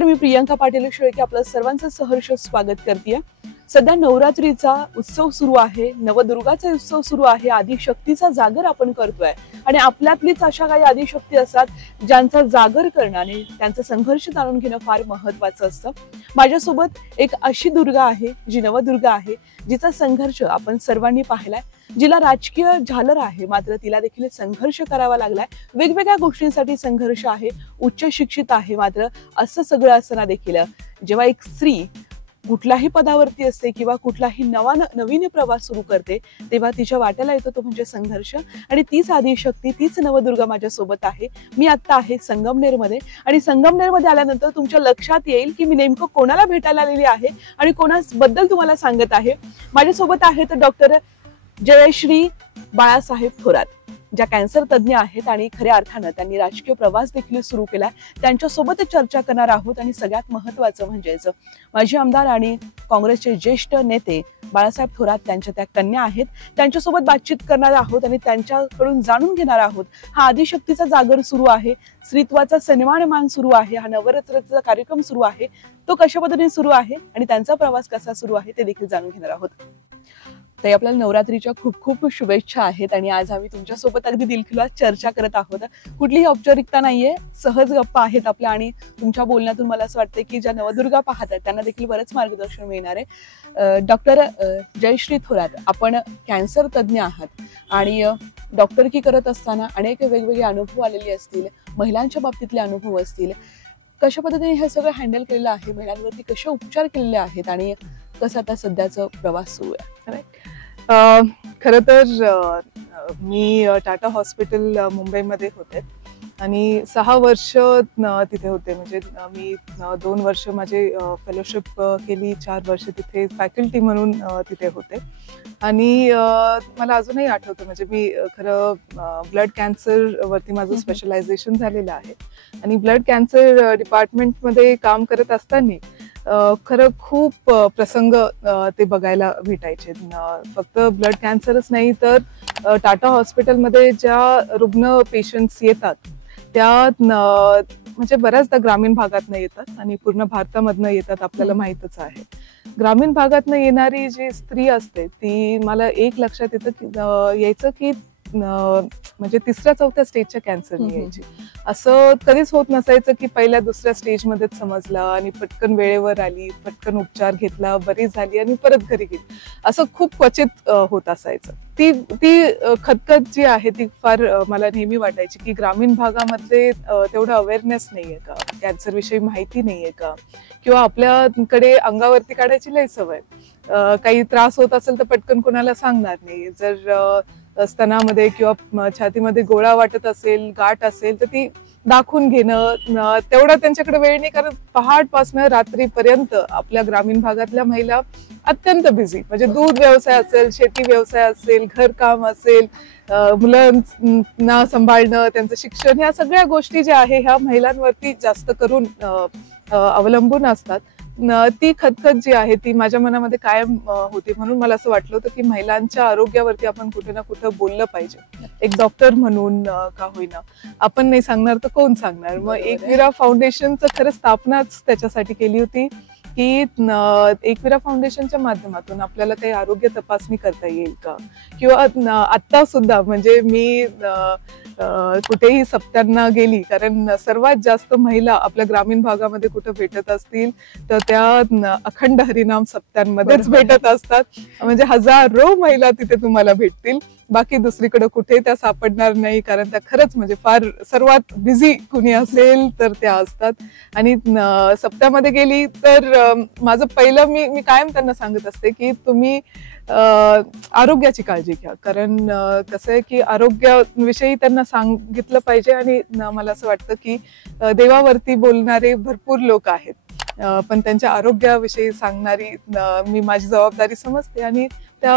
नमस्कार, मी प्रियंका पाटील शेळके आपलं सर्वांचं सहर्ष स्वागत करते। सध्या नवरात्रीचा उत्सव सुरू आहे, नवदुर्गाचा उत्सव सुरू आहे, आदिशक्तीचा जागर आपण करतोय आणि आपल्यातलीच अशा काही आदिशक्ती असतात ज्यांचा जागर करणं आणि त्यांचा संघर्ष जाणून घेणं फार महत्त्वाचं असतं। माझ्यासोबत एक अशी दुर्गा आहे जी नवदुर्गा आहे, जिचा संघर्ष आपण सर्वांनी पाहिलाय, जिला राजकीय झालर आहे मात्र तिला देखील संघर्ष करावा लागलाय। वेगवेगळ्या गोष्टींसाठी संघर्ष आहे, उच्च शिक्षित आहे, मात्र असं सगळं असताना देखील जेव्हा एक स्त्री कुठल्याही पदावरती असते किंवा कुठलाही नवीन प्रवास सुरू करते तेव्हा तिच्या वाट्याला येतो तो म्हणजे संघर्ष। आणि तीच आदिशक्ती, तीच नवदुर्गा माझ्या सोबत आहे। मी आता आहे संगमनेरमध्ये आणि संगमनेरमध्ये आल्यानंतर तुमच्या लक्षात येईल की मी नेमकं कोणाला भेटायला आलेली आहे आणि कोणाबद्दल तुम्हाला सांगत आहे। माझ्यासोबत आहेत डॉक्टर जयश्री बाळासाहेब थोरात, ज्या कॅन्सर तज्ञ आहेत आणि खऱ्या अर्थानं त्यांनी राजकीय प्रवास देखील सुरू केलाय। त्यांच्यासोबत चर्चा करणार आहोत आणि सगळ्यात महत्त्वाचं म्हणजेच माजी आमदार आणि काँग्रेसचे ज्येष्ठ नेते बाळासाहेब थोरात त्यांच्या त्या कन्या आहेत, त्यांच्यासोबत बातचीत करणार आहोत आणि त्यांच्याकडून जाणून घेणार आहोत हा आदिशक्तीचा जागर सुरू आहे, स्त्रीत्वाचा सन्मान सुरू आहे, हा नवरात्रीचा कार्यक्रम सुरू आहे, तो कशा पद्धतीने सुरू आहे आणि त्यांचा प्रवास कसा सुरू आहे ते देखील जाणून घेणार आहोत। तर आपल्याला नवरात्रीच्या खूप खूप शुभेच्छा आहेत आणि आज आम्ही तुमच्यासोबत अगदी दिलखुलास चर्चा करत आहोत। कुठलीही औपचारिकता नाहीये, सहज गप्पा आहेत आपल्या आणि तुमच्या बोलण्यातून मला असं वाटतं की ज्या नवदुर्गा पाहत आहेत त्यांना देखील बरंच मार्गदर्शन मिळणार आहे। डॉक्टर जयश्री थोरात, आपण कॅन्सर तज्ञ आहात आणि डॉक्टरकी करत असताना अनेक वेगवेगळे अनुभव आलेले असतील, महिलांच्या बाबतीतले अनुभव असतील, कशा पद्धतीने हे सगळं हँडल केलेलं आहे, महिलांवरती कसे उपचार केलेले आहेत आणि कसं आता सध्याचा प्रवास सुरू आहे। खरं तर मी टाटा हॉस्पिटल मुंबईमध्ये होते आणि 6 वर्ष तिथे होते। म्हणजे मी 2 वर्ष माझे फेलोशिप केली, 4 वर्ष तिथे फॅकल्टी म्हणून तिथे होते आणि मला अजूनही आठवतं, म्हणजे मी खरं ब्लड कॅन्सर वरती माझं स्पेशलायझेशन झालेलं आहे आणि ब्लड कॅन्सर डिपार्टमेंटमध्ये काम करत असताना खरं खूप प्रसंग ते बघायला भेटायचे। फक्त ब्लड कॅन्सरच नाही तर टाटा हॉस्पिटलमध्ये ज्या रुग्ण पेशंट्स येतात त्या म्हणजे बऱ्याचदा ग्रामीण भागातनं येतात आणि पूर्ण भारतामधनं येतात, आपल्याला माहीतच आहे। ग्रामीण भागातनं येणारी जी स्त्री असते ती मला एक लक्षात यायचं की म्हणजे 3-4 स्टेजच्या कॅन्सरनी यायची। असं कधीच होत नसायचं की पहिल्या 2ऱ्या स्टेजमध्येच समजलं आणि पटकन वेळेवर आली, पटकन उपचार घेतला, बरी झाली आणि परत घरी गेली, असं खूप क्वचित होत असायचं। ती खतखत जी आहे ती फार मला नेहमी वाटायची की ग्रामीण भागामध्ये तेवढं अवेअरनेस नाहीये का, कॅन्सर विषयी माहिती नाहीये का, किंवा आपल्याकडे अंगावरती काढायची लय सवय, काही त्रास होत असेल तर पटकन कोणाला सांगणार नाही, जर स्तनामध्ये किंवा छातीमध्ये गोळा वाटत असेल, गाठ असेल तर ती दाखवून घेणं, तेवढा त्यांच्याकडे वेळ नाही, कारण पहाटपासून रात्रीपर्यंत आपल्या ग्रामीण भागातल्या महिला अत्यंत बिझी, म्हणजे दूध व्यवसाय असेल, शेती व्यवसाय असेल, घरकाम असेल, मुलांना सांभाळणं, त्यांचं शिक्षण, ह्या सगळ्या गोष्टी ज्या आहे ह्या महिलांवरती जास्त करून अवलंबून असतात। ती खतखत जी आहे ती माझ्या मनामध्ये कायम होती, म्हणून मला असं वाटलं होतं की महिलांच्या आरोग्यावरती आपण कुठे ना कुठे बोललं पाहिजे। एक डॉक्टर म्हणून का होईना, आपण नाही सांगणार तर कोण सांगणार। मग एकविरा फाउंडेशनचं खरं स्थापनाच त्याच्यासाठी केली होती की एकविरा फाउंडेशनच्या माध्यमातून आपल्याला काही आरोग्य तपासणी करता येईल का, किंवा आता सुद्धा म्हणजे मी कुठेही सप्त्यांना गेली, कारण सर्वात जास्त महिला आपल्या ग्रामीण भागामध्ये कुठे भेटत असतील तर त्या अखंड हरिनाम सप्त्यांमध्येच भेटत असतात, म्हणजे हजारो महिला तिथे तुम्हाला भेटतील, बाकी दुसरीकडे कुठे त्या सापडणार नाही, कारण त्या खरंच म्हणजे फार सर्वात बिझी कुणी असेल तर त्या असतात। आणि सप्त्यामध्ये गेली तर माझं पहिलं मी कायम त्यांना सांगत असते की तुम्ही आरोग्याची काळजी घ्या, कारण कसं आहे की आरोग्याविषयी त्यांना सांगितलं पाहिजे। आणि मला असं वाटतं की देवावरती बोलणारे भरपूर लोक आहेत, पण त्यांच्या आरोग्याविषयी सांगणारी मी माझी जबाबदारी समजते आणि त्या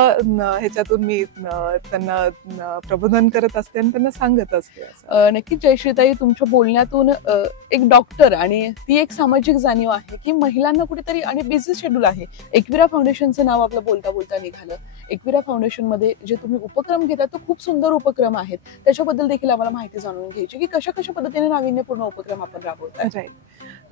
ह्याच्यातून मी त्यांना प्रबोधन करत असते आणि त्यांना सांगत असते। नक्कीच जयश्रीताई, तुमच्या बोलण्यातून एक डॉक्टर आणि ती एक सामाजिक जाणीव आहे की महिलांना कुठेतरी, आणि बिझी शेड्यूल आहे। एकविरा फाउंडेशनचं नाव आपलं बोलता बोलता निघालं। एकविरा फाउंडेशन मध्ये जे तुम्ही उपक्रम घेतात तो खूप सुंदर उपक्रम आहेत, त्याच्याबद्दल देखील आम्हाला माहिती जाणून घ्यायची की कशा कशा पद्धतीने नाविन्यपूर्ण उपक्रम आपण राबवतात।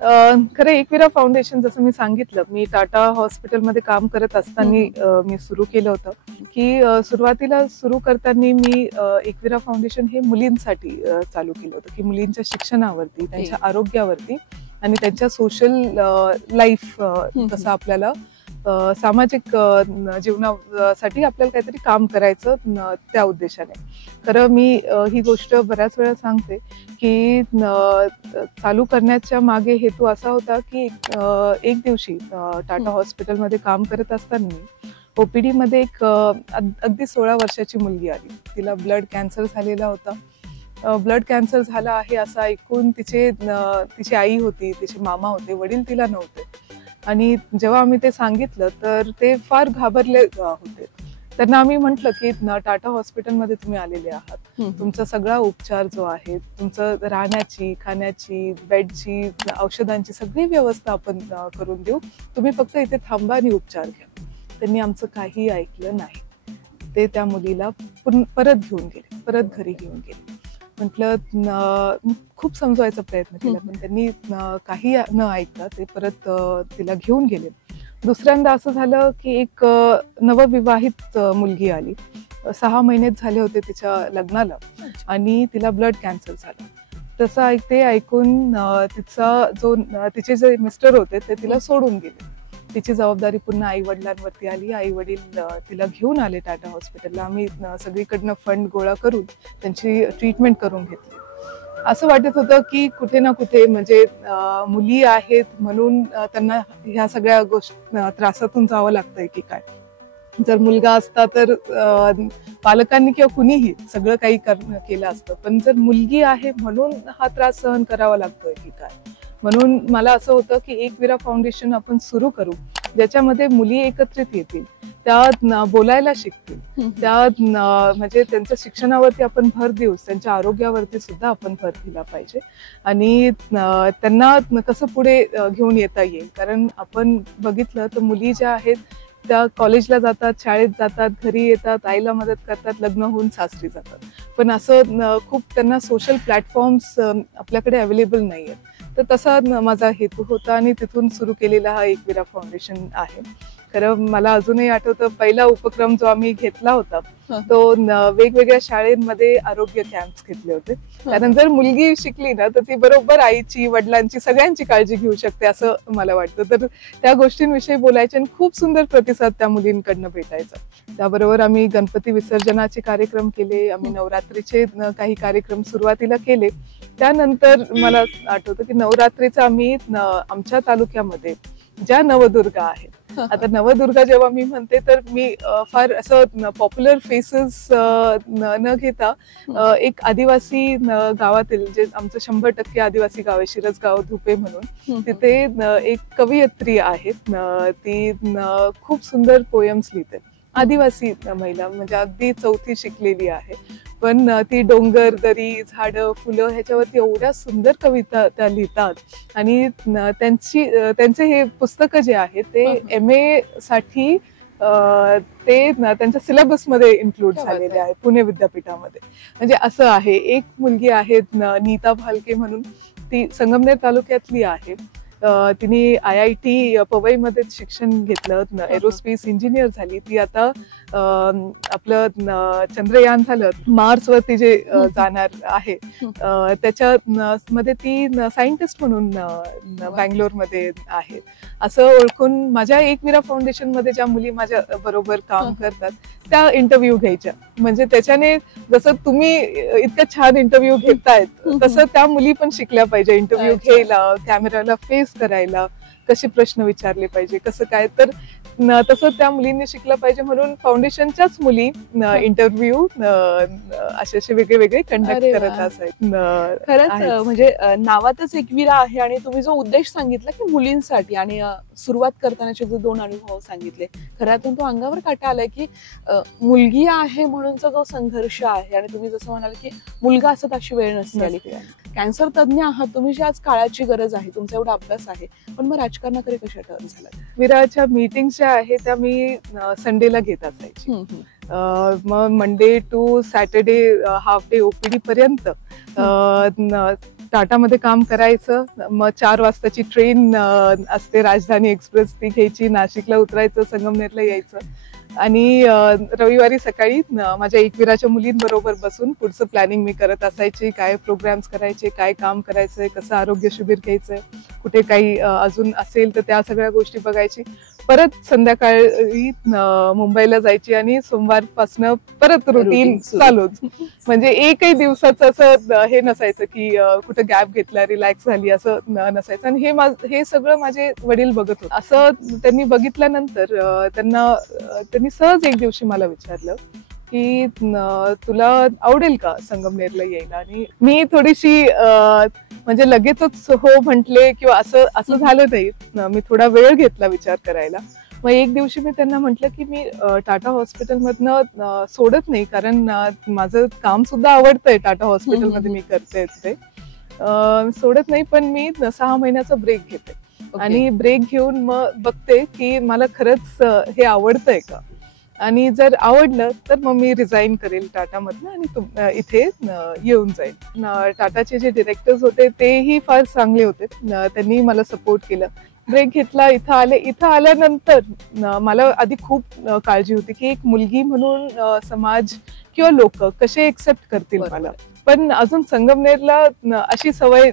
खरं एकविरा फाउंडेशन जसं मी सांगितलं, मी टाटा हॉस्पिटलमध्ये काम करत असताना मी सुरू केलं होतं की सुरुवातीला सुरू करताना मी एकविरा फाउंडेशन हे मुलींसाठी चालू केलं होतं की मुलींच्या शिक्षणावरती, त्यांच्या आरोग्यावरती आणि त्यांच्या सोशल लाईफ कसं आपल्याला सामाजिक जीवनासाठी आपल्याला काहीतरी काम करायचं त्या उद्देशाने. खरं मी ही गोष्ट बऱ्याच वेळा सांगते की चालू करण्याच्या मागे हेतू असा होता की एक दिवशी टाटा हॉस्पिटलमध्ये काम करत असताना ओपीडी मध्ये एक अगदी 16 वर्षाची मुलगी आली. तिला ब्लड कॅन्सर झालेला होता. ब्लड कॅन्सर झाला आहे असं ऐकून तिची आई होती, तिचे मामा होते, वडील तिला नव्हते. आणि जेव्हा आम्ही ते सांगितलं तर ते फार घाबरले होते. त्यांना आम्ही म्हटलं की टाटा हॉस्पिटलमध्ये तुम्ही आलेले आहात, तुमचा सगळा उपचार जो आहे, तुमचं राहण्याची, खाण्याची, बेडची, औषधांची सगळी व्यवस्था आपण करून देऊ, तुम्ही फक्त इथे थांबा आणि उपचार घ्या. त्यांनी आमचं काही ऐकलं नाही. ते त्या मुलीला परत घेऊन गेले, परत घरी घेऊन गेले. म्हटलं खूप समजवायचा प्रयत्न केला पण त्यांनी काही न ऐकता ते परत तिला घेऊन गेले. दुसऱ्यांदा असं झालं की एक नवविवाहित मुलगी आली. 6 महिनेच झाले होते तिच्या लग्नाला आणि तिला ब्लड कॅन्सर झाला. तसं ते ऐकून तिचे जे मिस्टर होते ते तिला सोडून गेले. तिची जबाबदारी पुन्हा आई वडिलांवरती आली. आई वडील तिला घेऊन आले टाटा हॉस्पिटलला. आम्ही सगळीकडनं फंड गोळा करून त्यांची ट्रीटमेंट करून घेतली. असं वाटत होतं की कुठे ना कुठे म्हणजे मुली आहेत म्हणून त्यांना ह्या सगळ्या त्रासातून जावं लागतंय की काय. जर मुलगा असता तर पालकांनी किंवा कुणीही सगळं काही केलं असतं, पण जर मुलगी आहे म्हणून हा त्रास सहन करावा लागतोय की काय. म्हणून मला असं होतं की एकविरा फाउंडेशन आपण सुरू करू ज्याच्यामध्ये मुली एकत्रित येतील, त्या बोलायला शिकतील, त्या म्हणजे त्यांच्या शिक्षणावरती आपण भर देऊ, त्यांच्या आरोग्यावरती सुद्धा आपण भर दिला पाहिजे आणि त्यांना कसं पुढे घेऊन येता येईल. कारण आपण बघितलं तर मुली ज्या आहेत त्या कॉलेजला जातात, शाळेत जातात, घरी येतात, आईला मदत करतात, लग्न होऊन सासरी जातात. पण असं खूप त्यांना सोशल प्लॅटफॉर्म्स आपल्याकडे अवेलेबल नाही आहेत. तर तसा माझा हेतू होता आणि तिथून सुरू केलेला हा एकविरा फाउंडेशन आहे. खरं मला अजूनही आठवतं पहिला उपक्रम जो आम्ही घेतला होता तो वेगवेगळ्या शाळेमध्ये आरोग्य कॅम्प्स घेतले होते. कारण जर मुलगी शिकली ना तर ती बरोबर आईची, वडिलांची, सगळ्यांची काळजी घेऊ शकते असं मला वाटतं. तर त्या गोष्टींविषयी बोलायचे आणि खूप सुंदर प्रतिसाद त्या मुलींकडनं भेटायचा. त्याबरोबर आम्ही गणपती विसर्जनाचे कार्यक्रम केले, आम्ही नवरात्रीचे काही कार्यक्रम सुरुवातीला केले. त्यानंतर मला आठवतं की नवरात्रीचा आम्ही आमच्या तालुक्यामध्ये ज्या नवदुर्गा आहेत, आता नवदुर्गा जेव्हा मी म्हणते तर मी फार असं पॉप्युलर फेसेस न घेता एक आदिवासी गावातील जे आमचं 100% आदिवासी गाव आहे, शिरसगाव धुपे म्हणून, तिथे एक कवयित्री आहेत. ती खूप सुंदर पोयम्स लिहिते. आदिवासी महिला म्हणजे अगदी 4थी शिकलेली आहे, पण ती डोंगर, दरी, झाडं, फुलं ह्याच्यावरती एवढ्या सुंदर कविता त्या लिहितात आणि त्यांचे हे पुस्तकं जे आहे ते MA साठी ते त्यांच्या सिलेबस मध्ये इन्क्लूड झालेले आहे पुणे विद्यापीठामध्ये. म्हणजे असं आहे. एक मुलगी आहे नीता भालके म्हणून, ती संगमनेर तालुक्यातली आहे. तिने IIT पवईमध्ये शिक्षण घेतलं, एरोस्पेस इंजिनियर झाली. ती आता आपलं चंद्रयान झालं, मार्स वरती जे जाणार आहे त्याच्यामध्ये ती सायंटिस्ट म्हणून बँगलोरमध्ये आहे. असं ओळखून माझ्या एकविरा फाउंडेशन मध्ये ज्या मुली माझ्या बरोबर काम करतात त्या इंटरव्ह्यू घ्यायच्या. म्हणजे त्याच्याने जसं तुम्ही इतकं छान इंटरव्ह्यू घेतायत तसं त्या मुली पण शिकल्या पाहिजे इंटरव्ह्यू घ्यायला, कॅमेराला फेस करायला, कसे प्रश्न विचारले पाहिजे, कसं काय. तर तसं त्या मुलींनी शिकलं पाहिजे म्हणून फाउंडेशनच्याच मुली इंटरव्ह्यू असे वेगळे वेगळे कंडक्ट करत असायचे. खरंच म्हणजे नावातच एकविरा आहे आणि तुम्ही जो उद्देश सांगितला की मुलींसाठी आणि सुरुवात करतानाचे जो 2 अनुभव सांगितले, खऱ्यातून तो अंगावर काटा आलाय की मुलगी आहे म्हणूनचा जो संघर्ष आहे. आणि तुम्ही जसं म्हणाल की मुलगा असत अशी वेळ नसते आली. कॅन्सर तज्ञ आहात तुम्ही, जी आज काळाची गरज आहे, तुमचा एवढा अभ्यास आहे, पण मग राजकारणाकडे कशा टर्न झाला? विराच्या मीटिंग्स ज्या आहेत त्या मी संडेला घेत असायची. मग Monday to Saturday half day OPD पर्यंत टाटामध्ये काम करायचं. मग 4 वाजताची ट्रेन असते राजधानी एक्सप्रेस, ती घ्यायची, नाशिकला उतरायचं, संगमनेरला यायचं आणि रविवारी सकाळी माझ्या एकविराच्या मुलींबरोबर बसून पुढचं प्लॅनिंग मी करत असायची. काय प्रोग्राम्स करायचे, काय काम करायचंय, कसं आरोग्य शिबिर घ्यायचंय, कुठे काही अजून असेल तर त्या सगळ्या गोष्टी बघायची. परत संध्याकाळी मुंबईला जायची आणि सोमवारपासनं परत रुटीन चालूच. म्हणजे एकही दिवसाचं असं हे नसायचं की कुठं गॅप घेतला, रिलॅक्स झाली असं नसायचं. आणि हे सगळं माझे वडील बघत होते. असं त्यांनी बघितल्यानंतर त्यांनी सहज एक दिवशी मला विचारलं की तुला आवडेल का संगमनेरला यायला. आणि मी थोडीशी म्हणजे लगेचच हो म्हटले किंवा असं झालं नाही. मी थोडा वेळ घेतला विचार करायला. मग एक दिवशी मी त्यांना म्हटलं की मी टाटा हॉस्पिटलमधनं सोडत नाही, कारण माझं काम सुद्धा आवडतंय, टाटा हॉस्पिटलमध्ये मी करते ते सोडत नाही, पण मी 6 महिन्याचा ब्रेक घेते. आणि ब्रेक घेऊन मग बघते की मला खरंच हे आवडतंय का, आणि जर आवडलं तर मग मी रिझाईन करेल टाटामधनं आणि इथे येऊन जाईल. टाटाचे जे डिरेक्टर्स होते तेही फार चांगले होते, त्यांनी मला सपोर्ट केलं. ब्रेक घेतला, इथं आल्यानंतर मला आधी खूप काळजी होती की एक मुलगी म्हणून समाज किंवा लोक कसे एक्सेप्ट करतील मला. पण अजून संगमनेरला अशी सवय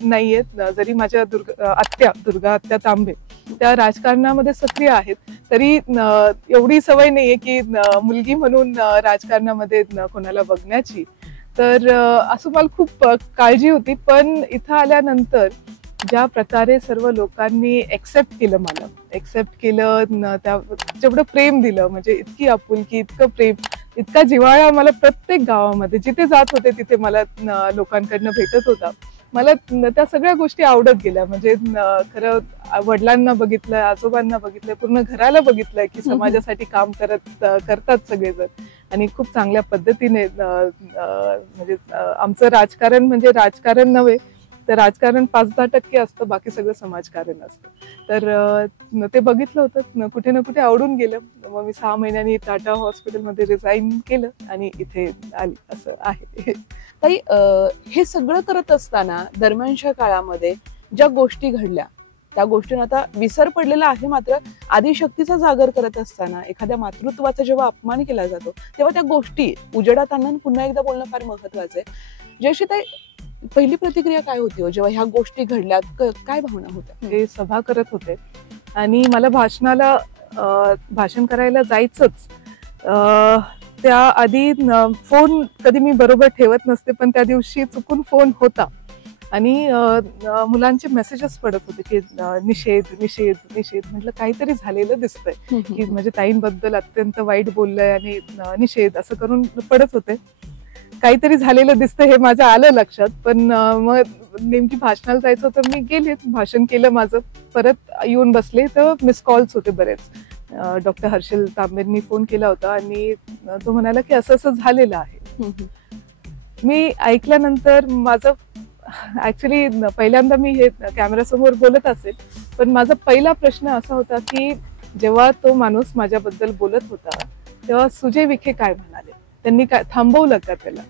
नाहीये. जरी माझ्या दुर्गा आत्या तांबे त्या राजकारणामध्ये सक्रिय आहेत, तरी एवढी सवय नाहीये की मुलगी म्हणून राजकारणामध्ये कोणाला बघण्याची. तर असं मला खूप काळजी होती. पण इथं आल्यानंतर ज्या प्रकारे सर्व लोकांनी एक्सेप्ट केलं, जेवढं प्रेम दिलं, म्हणजे इतकी आपुलकी, इतकं प्रेम, इतका जिव्हाळा मला प्रत्येक गावामध्ये जिथे जात होते तिथे मला लोकांकडनं भेटत होता. मला त्या सगळ्या गोष्टी आवडत गेल्या. म्हणजे खरं वडिलांना बघितलंय, आजोबांना बघितलंय, पूर्ण घराला बघितलंय की समाजासाठी काम करतात सगळेजण, आणि खूप चांगल्या पद्धतीने. म्हणजे आमचं राजकारण म्हणजे राजकारण नव्हे, तर राजकारण 5-10% असतं, बाकी सगळं समाजकारण असतं. तर ते बघितलं होतं, कुठे ना कुठे आवडून गेलं. मग मी 6 महिन्यांनी टाटा हॉस्पिटलमध्ये रिझाईन केलं आणि इथे आली. असं आहे. ताई, हे सगळं करत असताना दरम्यानच्या काळामध्ये ज्या गोष्टी घडल्या त्या गोष्टींना आता विसर पडलेला आहे, मात्र आदिशक्तीचा जागर करत असताना एखाद्या मातृत्वाचा जेव्हा अपमान केला जातो तेव्हा त्या गोष्टी उजेडात आणून पुन्हा एकदा बोलणं फार महत्वाचं आहे. जयश्री ताई, पहिली प्रतिक्रिया काय होती हो जेव्हा ह्या गोष्टी घडल्या? काय भावना होत्या? ते सभा करत होते आणि मला भाषण करायला जायचंच. त्या आधी फोन कधी मी बरोबर ठेवत नसते, पण त्या दिवशी चुकून फोन होता आणि मुलांचे मेसेजेस पडत होते की निषेध निषेध निषेध. म्हटलं काहीतरी झालेलं दिसतंय की म्हणजे ताईंबद्दल अत्यंत वाईट बोललंय आणि निषेध असं करून पडत होते. काहीतरी झालेलं दिसतं हे माझं आलं लक्षात. पण मग नेमकी भाषणाला जायचं होतं, मी गेले, भाषण केलं माझं, परत येऊन बसले तर मिस कॉल्स होते बरेच. डॉक्टर हर्षल तांबेंनी फोन केला होता आणि तो म्हणाला की असं असं झालेलं आहे. मी ऐकल्यानंतर माझं ऍक्च्युली पहिल्यांदा मी हे कॅमेरासमोर बोलत असेल, पण माझा पहिला प्रश्न असा होता की जेव्हा तो माणूस माझ्याबद्दल बोलत होता तेव्हा सुजय विखे काय म्हणाले, त्यांनी काय थांबवलं का त्याला?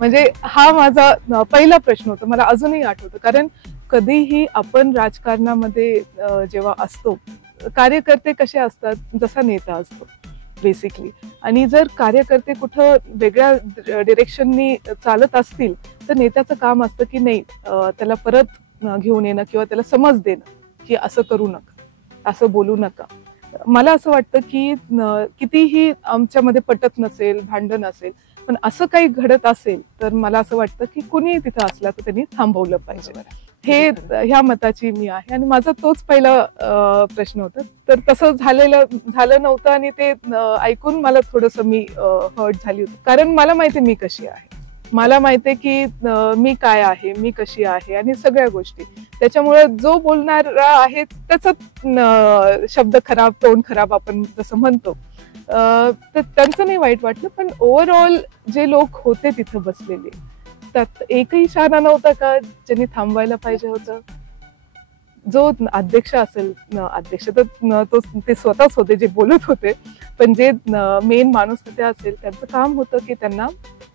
म्हणजे हा माझा पहिला प्रश्न होता. मला अजूनही आठवतं, कारण कधीही आपण राजकारणामध्ये जेव्हा असतो, कार्यकर्ते कसे असतात, जसा नेता असतो बेसिकली, आणि जर कार्यकर्ते कुठं वेगळ्या डिरेक्शननी चालत असतील तर नेत्याचं काम असतं की नाही त्याला परत घेऊन येणं किंवा त्याला समज देणं की असं करू नका, असं बोलू नका. मला असं वाटतं की कितीही आमच्यामध्ये पटत नसेल, भांडण असेल, पण असं काही घडत असेल तर मला असं वाटतं की कुणीही तिथं असला तर त्यांनी थांबवलं पाहिजे. हे ह्या मताची मी आहे आणि माझा तोच पहिला प्रश्न होता. तर तसं झालं नव्हतं आणि ते ऐकून मला थोडंसं मी हर्ट झाली होती, कारण मला माहिती मी कशी आहे, मला माहितीये की मी काय आहे, मी कशी आहे आणि सगळ्या गोष्टी. त्याच्यामुळे जो बोलणारा आहे त्याचा शब्द खराब, टोन खराब आपण जसं म्हणतो, तर त्यांचं नाही वाईट वाटलं. पण ओव्हरऑल जे लोक होते तिथं बसलेले, त्यात एकही शहाणा नव्हता का ज्यांनी थांबवायला पाहिजे होतं? जो अध्यक्ष असेल, अध्यक्ष तर ते स्वतःच होते जे बोलत होते, पण जे मेन माणूस तिथे असेल त्यांचं काम होतं की त्यांना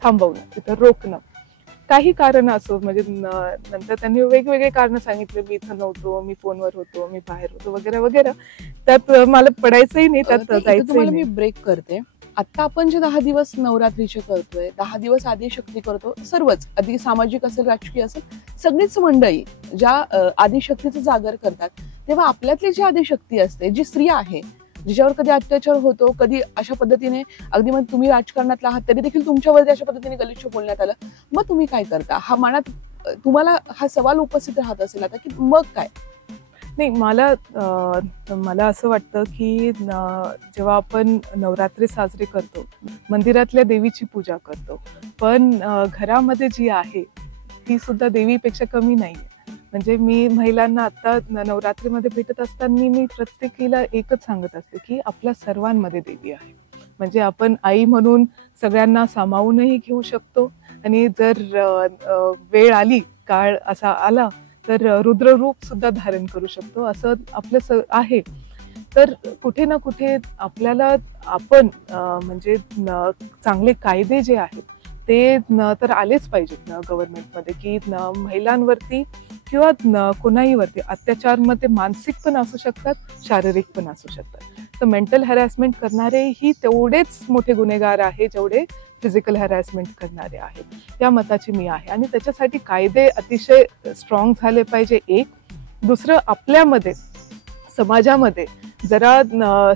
थांबवणं, तिथं रोखणं. काही कारण असो, म्हणजे नंतर त्यांनी वेगवेगळे कारण सांगितले, मी इथं नव्हतो, मी फोनवर होतो, मी बाहेर होतो वगैरे वगैरे. त्यात मला पडायचंही नाही, त्यात जायचंही तुम्हाला मी नाही. ब्रेक करते. आता आपण जे 10 दिवस नवरात्रीचे करतोय, 10 दिवस आदिशक्ती करतो, सर्वच आधी सामाजिक असेल, राजकीय असेल, सगळीच मंडळी ज्या आदिशक्तीचं जागर करतात, तेव्हा आपल्यातली जी आदिशक्ती असते, जी स्त्री आहे, जिच्यावर कधी अत्याचार होतो, कधी अशा पद्धतीने अगदी मग तुम्ही राजकारणातला आहात तरी देखील तुमच्यावरती अशा पद्धतीने गलिच्छ बोलण्यात आलं, मग तुम्ही काय करता? हा मनात तुम्हाला हा सवाल उपस्थित राहत असेल आता की मग काय? नाही, मला असं वाटतं की जेव्हा आपण नवरात्री साजरी करतो, मंदिरातल्या देवीची पूजा करतो, पण घरामध्ये जी आहे ती सुद्धा देवीपेक्षा कमी नाहीये. म्हणजे मी महिलांना आता नवरात्रीमध्ये भेटत असताना मी प्रत्येकीला एकच सांगत असते की आपल्या सर्वांमध्ये देवी आहे. म्हणजे आपण आई म्हणून सगळ्यांना सामावूनही घेऊ शकतो, आणि जर वेळ आली, काळ असा आला तर रुद्ररूप सुद्धा धारण करू शकतो, असं आपलं आहे. तर कुठे ना कुठे आपल्याला आपण म्हणजे चांगले कायदे जे आहेत ते तर आलेच पाहिजेत गव्हर्नमेंटमध्ये, की महिलांवरती किंवा कोणाही वरती अत्याचार मग ते मानसिक पण असू शकतात, शारीरिक पण असू शकतात. तर मेंटल हॅरॅसमेंट करणारेही तेवढेच मोठे गुन्हेगार आहे जेवढे फिजिकल हॅरॅसमेंट करणारे आहेत. या मताची मी आहे, आणि त्याच्यासाठी कायदे अतिशय स्ट्रॉंग झाले पाहिजे. एक दुसरं, आपल्यामध्ये समाजामध्ये जरा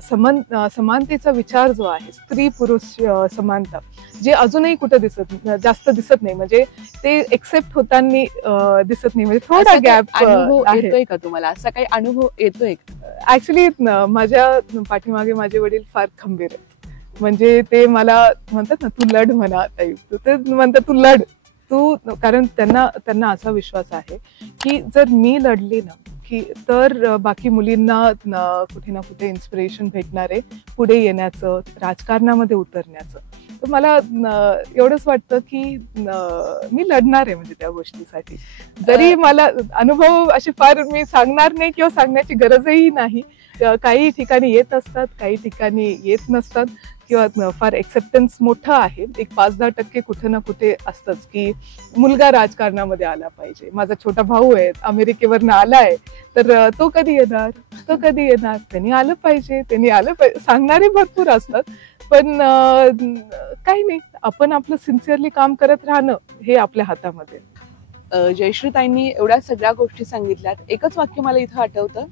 समानतेचा विचार जो आहे, स्त्री पुरुष समानता, जे अजूनही कुठं जास्त दिसत नाही, म्हणजे ते एक्सेप्ट होताना दिसत नाही, म्हणजे थोडा गॅप येतोय का तुम्हाला? असा काही अनुभव येतोय? ऍक्च्युली माझ्या पाठीमागे माझे वडील फार खंबीर आहेत. म्हणजे ते मला म्हणतात ना, तू लढ म्हणा टाईप, ते म्हणतात तू लढ तू, कारण त्यांना असा विश्वास आहे की जर मी लढली ना की तर बाकी मुलींना कुठे ना कुठे इन्स्पिरेशन भेटणार आहे पुढे येण्याचं, राजकारणामध्ये उतरण्याचं. तर मला एवढंच वाटतं की मी लढणार आहे म्हणजे त्या गोष्टीसाठी. जरी मला अनुभव असे फार मी सांगणार नाही किंवा सांगण्याची गरजही नाही. काही ठिकाणी येत असतात, काही ठिकाणी येत नसतात, किंवा फार एक्सेप्टन्स मोठं आहे. एक 5-10% कुठे ना कुठे असतंच की मुलगा राजकारणामध्ये आला पाहिजे. माझा छोटा भाऊ आहे, अमेरिकेवरनं आलाय, तर तो कधी येणार, त्यांनी आलं पाहिजे, सांगणारे भरपूर असतात. पण काही नाही, आपण आपलं सिन्सिअरली काम करत राहणं हे आपल्या हातामध्ये. जयश्रीताईंनी एवढ्या सगळ्या गोष्टी सांगितल्यात. एकच वाक्य मला इथं आठवतं,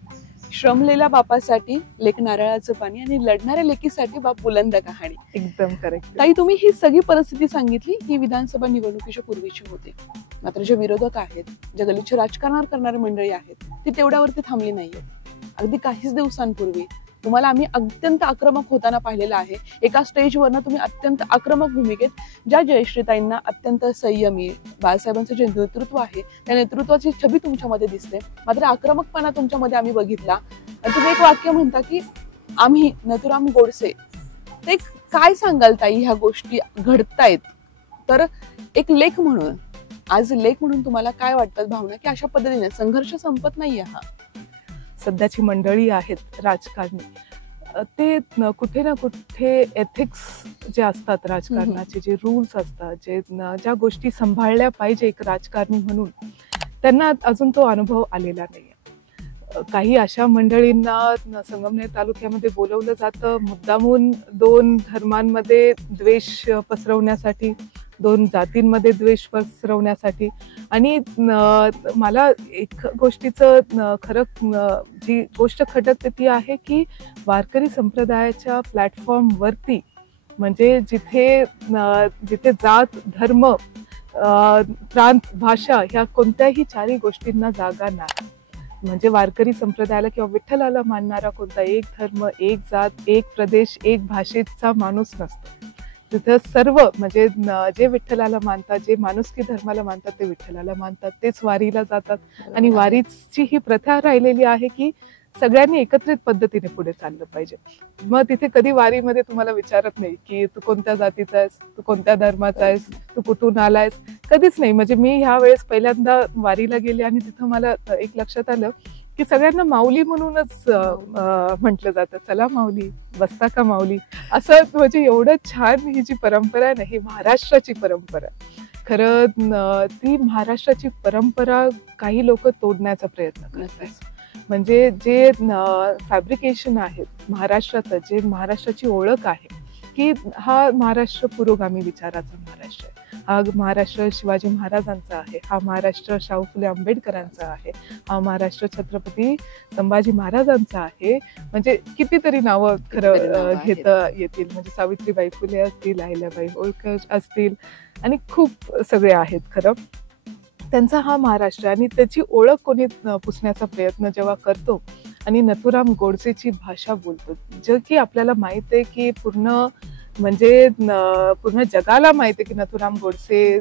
श्रमलेल्या बापासाठी लेक नारळाचं पाणी आणि लढणाऱ्या लेकीसाठी बाप बुलंद कहाणी. एकदम करेक्ट. ताई, तुम्ही ही सगळी परिस्थिती सांगितली ही विधानसभा निवडणुकीच्या पूर्वीची होती. मात्र जे विरोधक आहेत, जे गलिच्छ राजकारण करणारे मंडळी आहेत, ती तेवढ्यावरती थांबली नाहीये. अगदी काहीच दिवसांपूर्वी तुम्हाला आम्ही अत्यंत आक्रमक होताना पाहिलेलं आहे. एका स्टेजवरनं तुम्ही अत्यंत आक्रमक भूमिकेत ज्या जयश्रीताईंना अत्यंत संयमी, बाळासाहेबांचं जे नेतृत्व आहे त्या नेतृत्वाची छबी तुमच्यामध्ये दिसते, मात्र आक्रमकपणा तुमच्यामध्ये आम्ही बघितला. आणि तुम्ही एक वाक्य म्हणता की आम्ही नथुराम गोडसे. ते काय सांगाल ताई, ह्या गोष्टी घडतायत तर एक लेख म्हणून, आज लेख म्हणून तुम्हाला काय वाटतात भावना की अशा पद्धतीने संघर्ष संपत नाहीये? हा सध्याची मंडळी आहेत राजकारणी, ते कुठे ना कुठे एथिक्स जे असतात राजकारणाचे, जे रूल्स असतात, ज्या गोष्टी सांभाळल्या पाहिजे एक राजकारणी म्हणून, त्यांना अजून तो अनुभव आलेला नाहीये. काही अशा मंडळींना संगमनेर तालुक्यामध्ये बोलवलं जातं मुद्दामून 2 धर्मांमध्ये द्वेष पसरवण्यासाठी, 2 जातींमध्ये द्वेष पसरवण्यासाठी. आणि मला एक गोष्टीचं खरं जी गोष्ट खटकते ती आहे की वारकरी संप्रदायाच्या प्लॅटफॉर्मवरती, म्हणजे जिथे जात, धर्म, प्रांत, भाषा ह्या कोणत्याही 4ही गोष्टींना जागा नाही. म्हणजे वारकरी संप्रदायाला किंवा विठ्ठलाला मानणारा कोणता एक धर्म, एक जात, एक प्रदेश, एक भाषेचा माणूस नसतो. तिथं सर्व, म्हणजे जे विठ्ठलाला मानतात, जे माणुसकी धर्माला मानतात ते विठ्ठलाला मानतात, तेच वारीला जातात. आणि वारीची ही प्रथा राहिलेली आहे की सगळ्यांनी एकत्रित पद्धतीने पुढे चाललं पाहिजे. मग तिथे कधी वारीमध्ये तुम्हाला विचारत नाही की तू कोणत्या जातीचा आहेस, तू कोणत्या धर्माचा आहेस, तू कुठून आलायस, कधीच नाही. म्हणजे मी ह्या वेळेस पहिल्यांदा वारीला गेले आणि तिथं मला एक लक्षात आलं की सगळ्यांना माऊली म्हणूनच म्हटलं जातं. चला माऊली, बसता का माऊली, असं. म्हणजे एवढं छान ही जी परंपरा आहे ना, ही महाराष्ट्राची परंपरा. खरं ती महाराष्ट्राची परंपरा काही लोक तोडण्याचा प्रयत्न करतात. म्हणजे जे फॅब्रिकेशन आहे महाराष्ट्राचं, जे महाराष्ट्राची ओळख आहे की हा महाराष्ट्र पुरोगामी विचाराचा महाराष्ट्र आहे, हा महाराष्ट्र शिवाजी महाराजांचा आहे, हा महाराष्ट्र शाहू फुले आंबेडकरांचा आहे, हा महाराष्ट्र छत्रपती संभाजी महाराजांचा आहे. म्हणजे कितीतरी नावं खरं घेता येतील. म्हणजे सावित्रीबाई फुले असतील, अहिल्याबाई होळकर असतील आणि खूप सगळे आहेत. खरं त्यांचा हा महाराष्ट्र आणि त्याची ओळख कोणी पुसण्याचा प्रयत्न जेव्हा करतो आणि नथुराम गोडसेची भाषा बोलतो, जे की आपल्याला माहित आहे की पूर्ण जगाला माहिती आहे की नथुराम गोडसे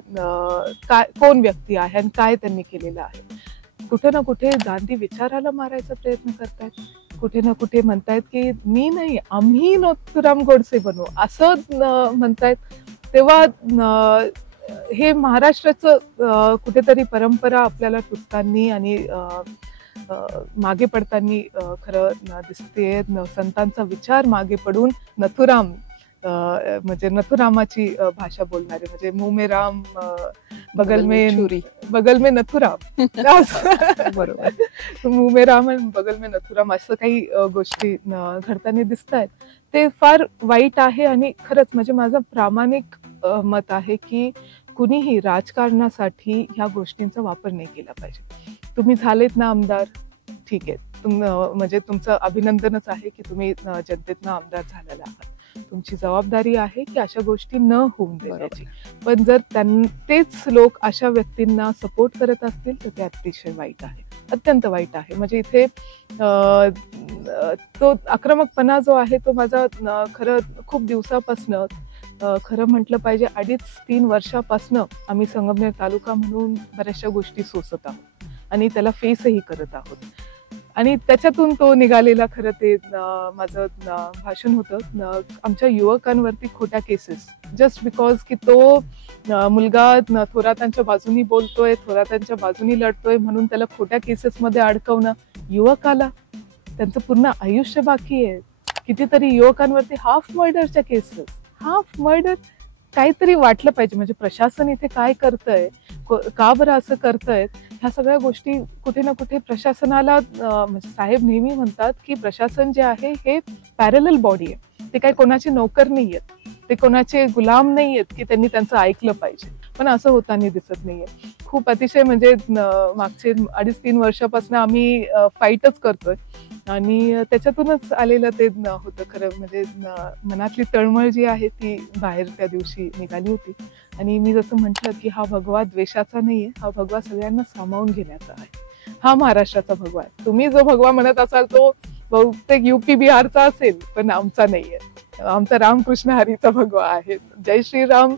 कोण व्यक्ती आहे आणि काय त्यांनी केलेलं आहे. कुठे ना कुठे गांधी विचाराला मारायचा प्रयत्न करतायत, कुठे ना कुठे म्हणतायत की मी नाही, आम्ही नथुराम गोडसे बनू असं म्हणतायत. तेव्हा हे महाराष्ट्राचं कुठेतरी परंपरा आपल्याला तुटतानी आणि मागे पडतानी खरं दिसते. संतांचा विचार मागे पडून नथुराम म्हणजे नथुरामाची भाषा बोलणारे, म्हणजे मुंह में राम बगल में नथुराम बरोबर, मुंह में राम आणि बगल में नथुराम असं काही गोष्टी घडताना दिसत आहेत. ते फार वाईट आहे. आणि खरंच म्हणजे माझं प्रामाणिक मत आहे की कुणीही राजकारणासाठी ह्या गोष्टींचा वापर नाही केला पाहिजे. तुम्ही झालेत ना आमदार, ठीक आहे, म्हणजे तुमचं अभिनंदनच आहे की तुम्ही जनतेतनं आमदार झालेला आहात. तुमची जबाबदारी आहे की अशा गोष्टी न होऊन देण्याची. पण जर तेच लोक अशा व्यक्तींना सपोर्ट करत असतील तर ते अतिशय वाईट आहे, अत्यंत वाईट आहे. म्हणजे इथे तो आक्रमकपणा जो आहे तो माझा खरं खूप दिवसापासनं, खरं म्हटलं पाहिजे 2.5-3 वर्षापासनं आम्ही संगमनेर तालुका म्हणून बऱ्याचशा गोष्टी सोसत आहोत आणि त्याला फेसही करत आहोत. आणि त्याच्यातून तो निघालेला खरं ते माझं भाषण होतं. आमच्या युवकांवरती खोट्या केसेस, जस्ट बिकॉज की तो मुलगा थोरातांच्या बाजूनी बोलतोय, थोरातांच्या बाजूनी लढतोय म्हणून त्याला खोट्या केसेसमध्ये अडकवणं. युवकाला त्यांचं पूर्ण आयुष्य बाकी आहे. कितीतरी युवकांवरती हाफ मर्डरच्या केसेस, हाफ मर्डर. काहीतरी वाटलं पाहिजे. म्हणजे प्रशासन इथे काय करतंय, का बरं असं करतंय, ह्या सगळ्या गोष्टी कुठे ना कुठे प्रशासनाला, म्हणजे साहेब नेहमी म्हणतात की प्रशासन जे आहे हे पॅरलल बॉडी आहे, ते काही कोणाचे नोकर नाही आहेत, ते कोणाचे गुलाम नाही आहेत की त्यांनी त्यांचं ऐकलं पाहिजे. पण असं होताना दिसत नाहीये. खूप अतिशय म्हणजे मागचे 2.5-3 वर्षापासून आम्ही फाईटच करतोय आणि त्याच्यातूनच आलेलं ते होतं. खरं म्हणजे मनातली तळमळ जी आहे ती बाहेर त्या दिवशी निघाली होती. आणि मी जसं म्हटलं की हा भगवा द्वेषाचा नाहीये, हा भगवा सगळ्यांना सामावून घेण्याचा आहे. हा महाराष्ट्राचा भगवा आहे. तुम्ही जो भगवा म्हणत असाल तो बहुतेक UP बिहारचा असेल, पण आमचा नाहीये. आमचा रामकृष्ण हरीचा भगवा आहे. जय श्रीराम,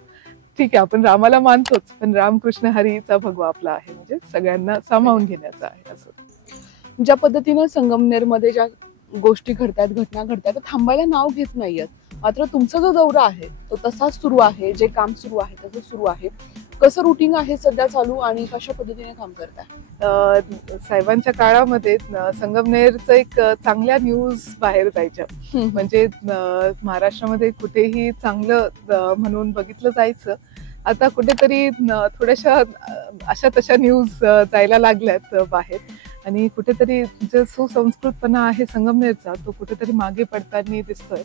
ठीक आहे, आपण रामाला मानतोच, पण रामकृष्ण हरीचा भगवा आपला आहे, म्हणजे सगळ्यांना सामावून घेण्याचा आहे. असं ज्या पद्धतीनं संगमनेरमध्ये ज्या गोष्टी घडतात, घटना घडतात, थांबायला नाव घेत नाहीयेत. मात्र तुमचा जो दौरा आहे तो तसाच सुरू आहे, जे काम सुरू आहे तसं सुरू आहे. कसं रुटीन आहे सध्या चालू आणि कशा पद्धतीने काम करताय? साहेबांच्या काळामध्ये संगमनेरचं एक चांगल्या न्यूज बाहेर जायच्या. म्हणजे महाराष्ट्रामध्ये कुठेही चांगलं म्हणून बघितलं जायचं. आता कुठेतरी थोड्याशा अशा तशा न्यूज जायला लागल्यात बाहेर. आणि कुठेतरी जो सुसंस्कृतपणा आहे संगमनेरचा तो कुठेतरी मागे पडताना दिसतोय.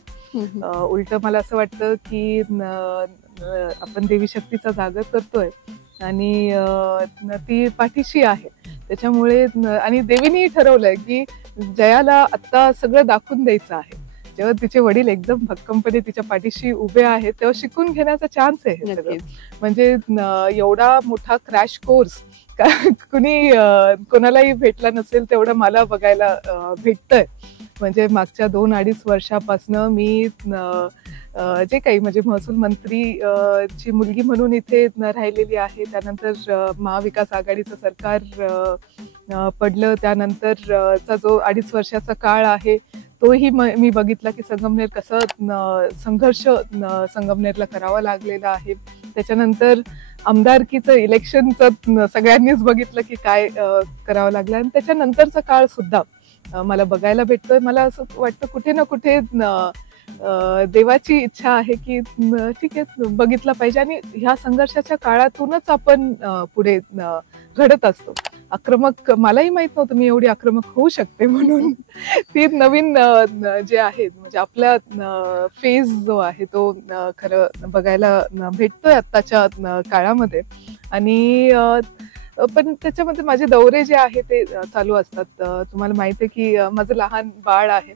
उलट मला असं वाटतं की आपण देवी शक्तीचा जागर करतोय आणि ती पाठीशी आहे. त्याच्यामुळे आणि देवीने ठरवलंय की जयाला आता सगळं दाखवून द्यायचं आहे. जेव्हा तिचे वडील एकदम भक्कमपणे तिच्या पाठीशी उभे आहेत तेव्हा शिकून घेण्याचा चान्स आहे हे सगळं. म्हणजे एवढा मोठा क्रॅश कोर्स कुणी कोणालाही भेटला नसेल तेवढं मला बघायला भेटतंय. म्हणजे मागच्या 2-2.5 वर्षापासनं मी जे काही म्हणजे महसूल मंत्री ची मुलगी म्हणून इथे राहिलेली आहे. त्यानंतर महाविकास आघाडीचं सरकार पडलं, त्यानंतरचा जो 2.5 वर्षाचा काळ आहे तोही मी बघितला की संगमनेर कसं संघर्ष संगमनेरला करावा लागलेला आहे. त्याच्यानंतर आमदारकीचं इलेक्शनचं सगळ्यांनीच बघितलं की काय करावं लागलं आणि त्याच्यानंतरचा काळ सुद्धा मला बघायला भेटतोय. मला असं वाटतं कुठे ना कुठे देवाची इच्छा आहे की ठीक आहे, बघितलं पाहिजे आणि ह्या संघर्षाच्या काळातूनच आपण पुढे घडत असतो. आक्रमक, मलाही माहित नव्हतं मी एवढी आक्रमक होऊ शकते म्हणून. ती नवीन जे आहे म्हणजे आपला फेज जो आहे तो खरं बघायला भेटतोय आत्ताच्या काळामध्ये. आणि पण त्याच्यामध्ये माझे दौरे जे आहे ते चालू असतात. तुम्हाला माहिती आहे की माझं लहान बाळ आहे,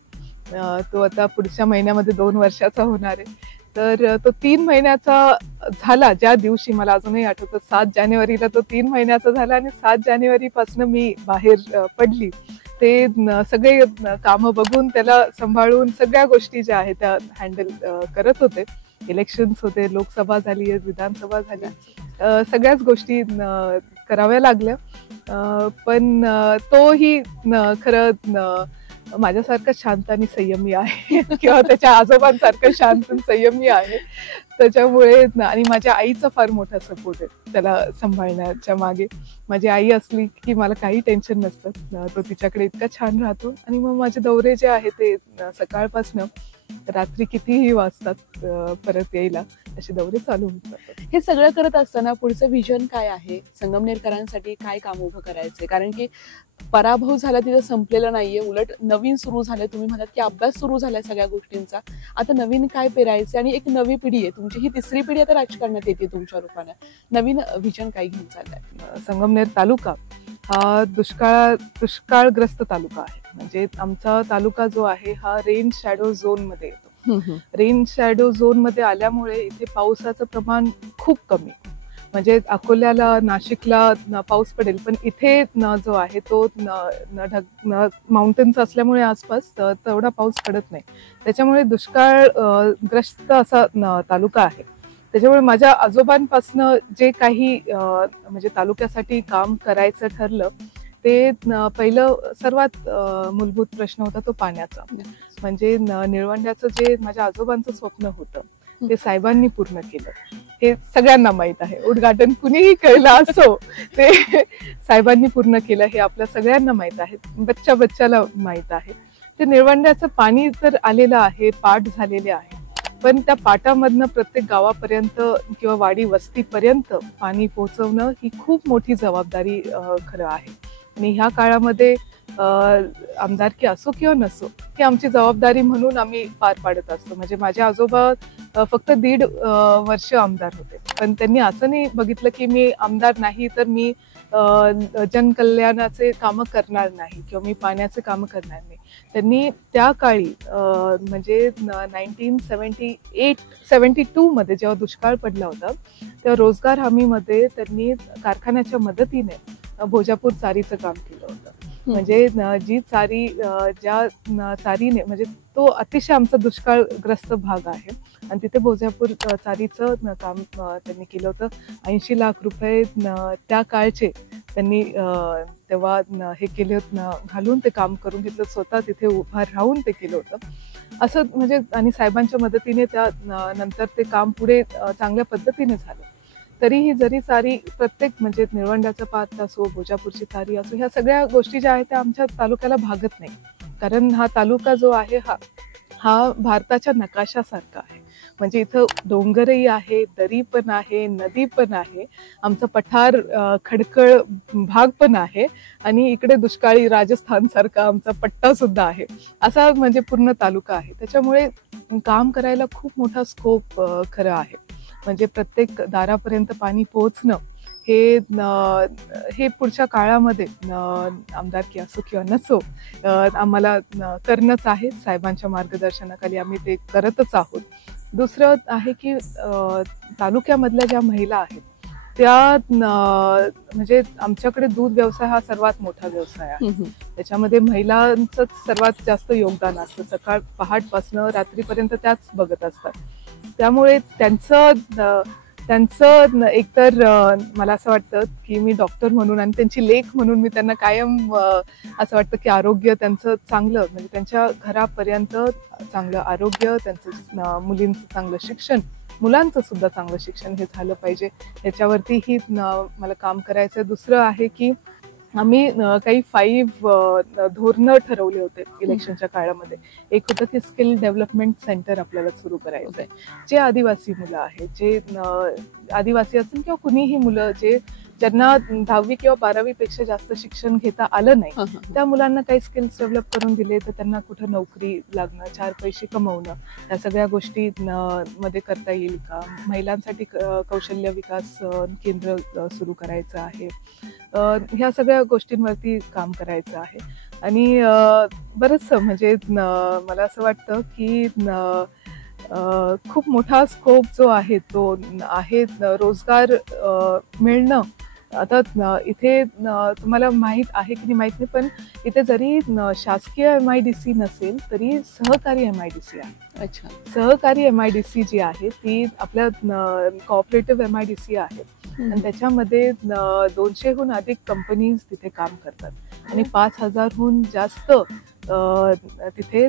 तो आता पुढच्या महिन्यामध्ये 2 वर्षाचा होणार आहे. तर तो 3 महिन्याचा झाला ज्या दिवशी, मला अजूनही आठवतं 7 जानेवारीला तो 3 महिन्याचा झाला आणि 7 जानेवारीपासून मी बाहेर पडली. ते सगळे कामं बघून, त्याला सांभाळून सगळ्या गोष्टी ज्या आहेत त्या हँडल करत होते. इलेक्शन्स होते, लोकसभा झाली, विधानसभा झाली, सगळ्याच गोष्टी कराव्या लागल्या. पण तोही खरं माझ्यासारखं शांत आणि संयमी आहे किंवा त्याच्या आजोबांसारखं शांत आणि संयमी आहे. त्याच्यामुळे आणि माझ्या आईचा फार मोठा सपोर्ट आहे त्याला सांभाळण्याच्या मागे. माझी आई असली की मला काही टेन्शन नसतं, तो तिच्याकडे इतका छान राहतो. आणि मग माझे दौरे जे आहे ते सकाळपासनं रात्री कितीही वाजतात परत यायला, असे दौरे चालू होतात. हे सगळं करत असताना पुढचं व्हिजन काय आहे? संगमनेरकरांसाठी काय काम उभं करायचंय? कारण की पराभव झाला तिथं संपलेलं नाहीये, उलट नवीन सुरू झालंय. तुम्ही म्हणाल की अभ्यास सुरू झालाय सगळ्या गोष्टींचा, आता नवीन काय पेरायचं? आणि एक नवी पिढी आहे तुमची, ही तिसरी पिढी आता राजकारणात येते तुमच्या रूपाने. नवीन व्हिजन काय घेऊन चाललंय? संगमनेर तालुका हा दुष्काळग्रस्त तालुका आहे. म्हणजे आमचा तालुका जो आहे हा रेन शॅडो झोन मध्ये येतो. रेन शॅडो झोन मध्ये आल्यामुळे इथे पावसाचं प्रमाण खूप कमी. म्हणजे अकोल्याला, नाशिकला पाऊस पडेल, पण इथे जो आहे तो माउंटेन्स असल्यामुळे आसपास तेवढा पाऊस पडत नाही. त्याच्यामुळे दुष्काळग्रस्त असा तालुका आहे. त्याच्यामुळे माझ्या आजोबांपासनं जे काही म्हणजे तालुक्यासाठी काम करायचं ठरलं, ते पहिलं सर्वात मूलभूत प्रश्न होता तो पाण्याचा. म्हणजे निळवंड्याचं जे माझ्या आजोबांचं स्वप्न होतं ते साहेबांनी पूर्ण केलं. हे सगळ्यांना माहित आहे, उद्घाटन कुणीही केलं असो ते साहेबांनी पूर्ण केलं हे आपल्या सगळ्यांना माहित आहे, बच्च्याला माहित आहे. ते निळवंड्याचं पाणी तर आलेलं आहे, पाट झालेले आहे, पण त्या पाटामधनं प्रत्येक गावापर्यंत किंवा वाडी वस्तीपर्यंत पाणी पोहोचवणं ही खूप मोठी जबाबदारी खरं आहे. आणि ह्या काळामध्ये आमदारकी असो किंवा नसो, ही आमची जबाबदारी म्हणून आम्ही पार पाडत असतो. म्हणजे माझे आजोबा फक्त 1.5 वर्ष आमदार होते, पण त्यांनी असं नाही बघितलं की मी आमदार नाही तर मी जनकल्याणाचे कामं करणार नाही किंवा मी पाण्याचे कामं करणार नाही. त्यांनी त्या काळी म्हणजे 1972 मध्ये जेव्हा दुष्काळ पडला होता, तेव्हा रोजगार हमीमध्ये त्यांनी कारखान्याच्या मदतीने भोजापूर चारीचं काम केलं होतं. म्हणजे जी चारी, ज्या चारीने, म्हणजे तो अतिशय आमचा दुष्काळग्रस्त भाग आहे आणि तिथे भोजापूर चारीचं काम त्यांनी केलं होतं. 80 लाख रुपये त्या काळचे त्यांनी तेव्हा हे केले घालून ते काम करून घेतलं, स्वतः तिथे उभा राहून ते केलं होतं असं. म्हणजे आणि साहेबांच्या मदतीने त्या नंतर ते काम पुढे चांगल्या पद्धतीने झालं. तरीही जरी चारी प्रत्येक, म्हणजे निळवंड्याचं पात असो, भोजापूरची चारी असो, ह्या सगळ्या गोष्टी ज्या आहेत त्या आमच्या तालुक्याला भागत नाही. कारण हा तालुका जो आहे हा भारताच्या नकाशासारखा आहे. म्हणजे इथं डोंगरही आहे, दरी पण आहे, नदी पण आहे, आमचं पठार खडखळ भाग पण आहे आणि इकडे दुष्काळी राजस्थान सारखा आमचा पट्टा सुद्धा आहे. असा म्हणजे पूर्ण तालुका आहे. त्याच्यामुळे काम करायला खूप मोठा स्कोप खरं आहे. म्हणजे प्रत्येक दारापर्यंत पाणी पोहोचणं हे पुढच्या काळामध्ये आमदारकी असो किंवा नसो आम्हाला करणंच आहे. साहेबांच्या मार्गदर्शनाखाली आम्ही ते करतच आहोत. दुसरं आहे की तालुक्यामधल्या ज्या महिला आहेत त्या म्हणजे आमच्याकडे दूध व्यवसाय हा सर्वात मोठा व्यवसाय आहे. त्याच्यामध्ये महिलांचंच सर्वात जास्त योगदान असतं. सकाळ पहाटपासून रात्रीपर्यंत त्याच बघत असतात. त्यामुळे त्यांचं एकतर मला असं वाटतं की मी डॉक्टर म्हणून आणि त्यांची लेख म्हणून मी त्यांना कायम असं वाटतं की आरोग्य त्यांचं चांगलं, म्हणजे त्यांच्या घरापर्यंत चांगलं आरोग्य, त्यांचं मुलींचं चांगलं शिक्षण, मुलांचं सुद्धा चांगलं शिक्षण हे झालं पाहिजे, याच्यावरतीही मला काम करायचं. दुसरं आहे की आम्ही काही 5 धोरणं ठरवले होते इलेक्शनच्या काळामध्ये. एक होतं की स्किल डेव्हलपमेंट सेंटर आपल्याला सुरू करायचंय. जे आदिवासी मुलं आहेत, जे आदिवासी असेल किंवा कुणीही मुलं ज्यांना 10वी किंवा 12वी पेक्षा जास्त शिक्षण घेता आलं नाही, त्या मुलांना काही स्किल्स डेव्हलप करून दिले तर त्यांना कुठं नोकरी लागणं, 4 पैसे कमवणं, या सगळ्या गोष्टी मध्ये करता येईल का. महिलांसाठी कौशल्य विकास केंद्र सुरू करायचं आहे. ह्या सगळ्या गोष्टींवरती काम करायचं आहे. आणि बरंचसं म्हणजे मला असं वाटतं की खूप मोठा स्कोप जो आहे तो आहे रोजगार मिळणं. आता इथे तुम्हाला माहित आहे की नाही माहित नाही, पण इथे जरी शासकीय MIDC नसेल तरी सहकारी MIDC आहे. अच्छा. सहकारी MIDC जी आहे ती आपल्या कोऑपरेटिव्ह MIDC आहे आणि त्याच्यामध्ये 200हून अधिक कंपनीज तिथे काम करतात आणि 5000हून जास्त तिथे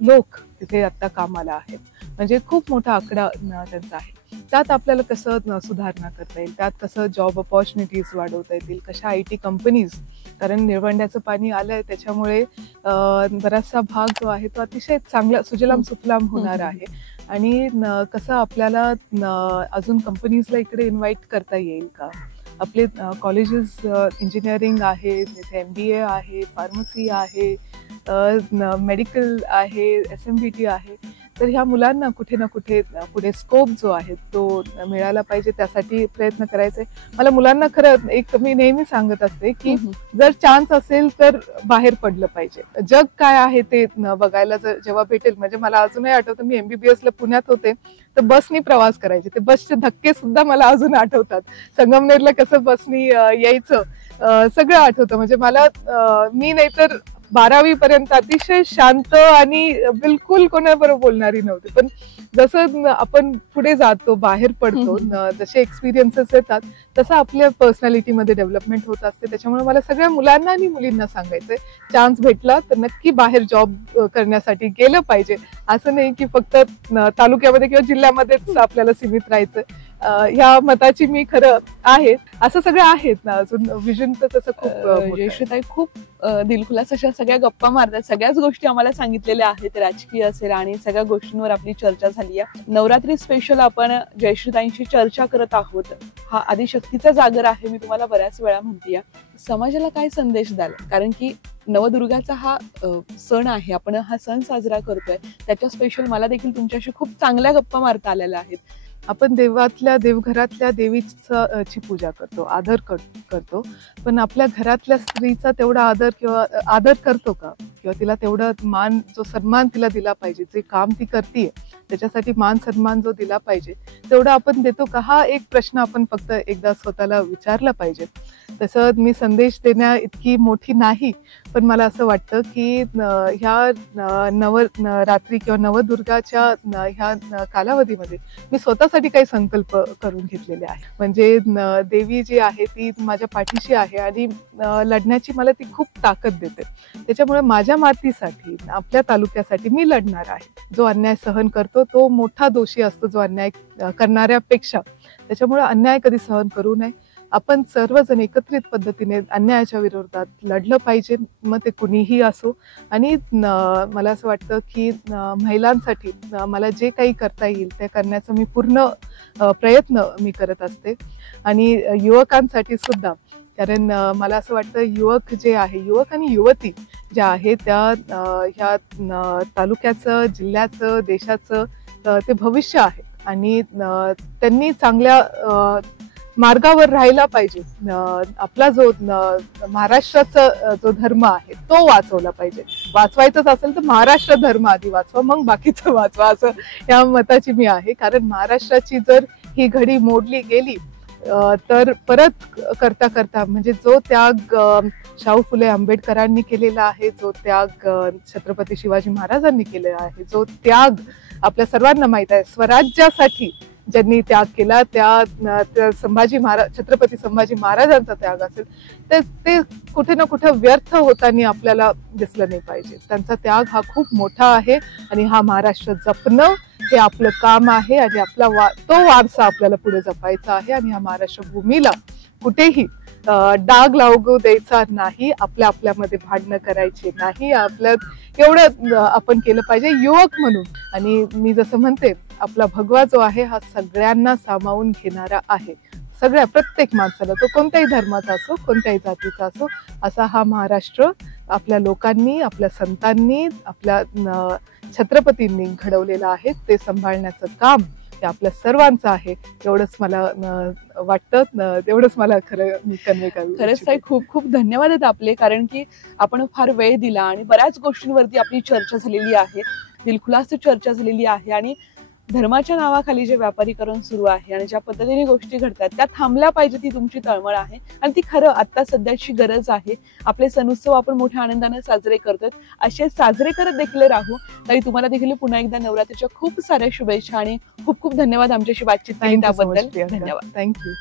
लोक तिथे आता कामाला आहेत. म्हणजे खूप मोठा आकडा त्यांचा आहे. त्यात आपल्याला कसं सुधारणा करता येईल, त्यात कसं जॉब ऑपॉर्च्युनिटीज वाढवता येतील, कशा IT कंपनीज, कारण निळवंड्याचं पाणी आलंय त्याच्यामुळे बराचसा भाग जो आहे तो अतिशय चांगला सुजलाम सुफलाम होणार आहे. आणि कसं आपल्याला अजून कंपनीजला इकडे इन्व्हाइट करता येईल का. आपले कॉलेजेस इंजिनिअरिंग आहे, तिथे MBA आहे, फार्मसी आहे, मेडिकल आहे, SMBT आहे. तर ह्या मुलांना कुठे ना कुठे पुढे स्कोप जो आहे तो मिळाला पाहिजे, त्यासाठी प्रयत्न करायचे. मला मुलांना खरं एक मी नेहमी सांगत असते की जर चान्स असेल तर बाहेर पडलं पाहिजे. जग काय आहे ते बघायला जेव्हा भेटेल. म्हणजे मला अजूनही आठवतं, मी MBBS ला पुण्यात होते तर बसनी प्रवास करायचे. ते बसचे धक्के सुद्धा मला अजून आठवतात. संगमनेरला कसं बसनी यायचं सगळं आठवतं. म्हणजे मला मी नाहीतर 12वी पर्यंत अतिशय शांत आणि बिलकुल कोणाबरोबर बोलणारी नव्हती. पण जसं आपण पुढे जातो, बाहेर पडतो, जसे एक्सपिरियन्सेस येतात तसं आपल्या पर्सनॅलिटीमध्ये डेव्हलपमेंट होत असते. त्याच्यामुळे मला सगळ्या मुलांना आणि मुलींना सांगायचंय, चान्स भेटला तर नक्की बाहेर जॉब करण्यासाठी गेलं पाहिजे. असं नाही की फक्त तालुक्यामध्ये किंवा जिल्ह्यामध्येच आपल्याला सीमित राहायचं. ह्या मताची मी खरं आहे. असं सगळं आहेत ना अजून विजन तर तसं खूप. जयश्रीताई खूप दिलखुलास अशा सगळ्या गप्पा मारतात, सगळ्याच गोष्टी आम्हाला सांगितलेल्या आहेत, राजकीय असेल आणि सगळ्या गोष्टींवर आपली चर्चा झाली आहे. नवरात्री स्पेशल आपण जयश्रीताईंशी चर्चा करत आहोत. हा आदिशक्तीचा जागर आहे, मी तुम्हाला बऱ्याच वेळा म्हणतेय. समाजाला काय संदेश द्याल, कारण की नवदुर्गाचा हा सण आहे, आपण हा सण साजरा करतोय, त्याच्या स्पेशल मला देखील तुमच्याशी खूप चांगल्या गप्पा मारता आलेल्या आहेत. आपण देवघरातल्या देवीची पूजा करतो, आदर करतो, पण आपल्या घरातल्या स्त्रीचा तेवढा आदर करतो का, किंवा तिला तेवढा मान, जो सन्मान तिला दिला पाहिजे, जे काम ती करते त्याच्यासाठी मान सन्मान जो दिला पाहिजे तेवढा आपण देतो का, हा एक प्रश्न आपण फक्त एकदा स्वतःला विचारला पाहिजे. तसं मी संदेश देण्या इतकी मोठी नाही, पण मला असं वाटतं की ह्या नवरात्री किंवा नवदुर्गाच्या ह्या कालावधीमध्ये मी स्वतःसाठी काही संकल्प करून घेतलेले आहे. म्हणजे देवी जी आहे ती माझ्या पाठीशी आहे आणि लढण्याची मला ती खूप ताकद देते. त्याच्यामुळे माझ्या मातीसाठी, आपल्या तालुक्यासाठी मी लढणार आहे. जो अन्याय सहन करतो तो मोठा दोषी असतो, जो अन्याय करणाऱ्यापेक्षा. त्याच्यामुळे अन्याय कधी सहन करू नये. आपण सर्वजण एकत्रित पद्धतीने अन्यायाच्या विरोधात लढलं पाहिजे, मग ते कुणीही असो. आणि मला असं वाटतं की महिलांसाठी मला जे काही करता येईल ते करण्याचा मी पूर्ण प्रयत्न मी करत असते. आणि युवकांसाठी सुद्धा, कारण मला असं वाटतं युवक जे आहे, युवक आणि युवती ज्या आहे त्या ह्या तालुक्याचं, जिल्ह्याचं, देशाचं ते भविष्य आहे आणि त्यांनी चांगल्या मार्गावर राहायला पाहिजे. आपला जो महाराष्ट्राचा जो धर्म आहे तो वाचवला पाहिजे. वाचवायचंच असेल तर महाराष्ट्र धर्म आधी वाचवा, मग बाकीचं वाचवा, असं या मताची मी आहे. कारण महाराष्ट्राची जर ही घडी मोडली गेली तर परत करता करता, म्हणजे जो त्याग शाहू फुले आंबेडकरांनी केलेला आहे, जो त्याग छत्रपती शिवाजी महाराजांनी केलेला आहे, जो त्याग आपल्या सर्वांना माहित आहे, स्वराज्यासाठी ज्यांनी त्याग केला, त्या छत्रपती संभाजी महाराजांचा त्याग असेल तर ते कुठे ना कुठे व्यर्थ होताना आपल्याला दिसलं नाही पाहिजे. त्यांचा त्याग हा खूप मोठा आहे आणि हा महाराष्ट्र जपणं हे आपलं काम आहे आणि आपला तो वारसा आपल्याला पुढे जपायचा आहे. आणि ह्या महाराष्ट्र भूमीला कुठेही डाग लागू द्यायचा नाही, आपल्यामध्ये भांडणं करायची नाही, आपल्यात एवढं आपण केलं पाहिजे युवक म्हणून. आणि मी जसं म्हणते, आपला भगवा जो आहे हा सगळ्यांना सामावून घेणारा आहे, सगळ्या प्रत्येक माणसाला, तो कोणत्याही धर्माचा असो, कोणत्याही जातीचा असो. असा हा महाराष्ट्र आपल्या लोकांनी, आपल्या संतांनी, आपल्या छत्रपतींनी घडवलेला आहे. ते सांभाळण्याचं काम ते आपल्या सर्वांचं आहे. एवढंच मला वाटतं, तेवढंच मला मी कन्वे करू. खरंच ताई, खूप खूप धन्यवाद आहेत आपले, कारण की आपण फार वेळ दिला आणि बऱ्याच गोष्टींवरती आपली चर्चा झालेली आहे, दिलखुलास चर्चा झालेली आहे. आणि धर्माच्या नावाखाली जे व्यापारीकरण सुरू आहे आणि ज्या पद्धतीने गोष्टी घडतात त्या थांबल्या पाहिजे, ती तुमची तळमळ आहे आणि ती खरं आता सध्याची गरज आहे. आपले सण उत्सव आपण मोठ्या आनंदाने साजरे करतोय, असे साजरे करत देखील राहू. ताई, तुम्हाला देखील पुन्हा एकदा नवरात्रीच्या खूप साऱ्या शुभेच्छा आणि खूप खूप धन्यवाद आमच्याशी बातचीत केली त्याबद्दल. धन्यवाद. थँक्यू.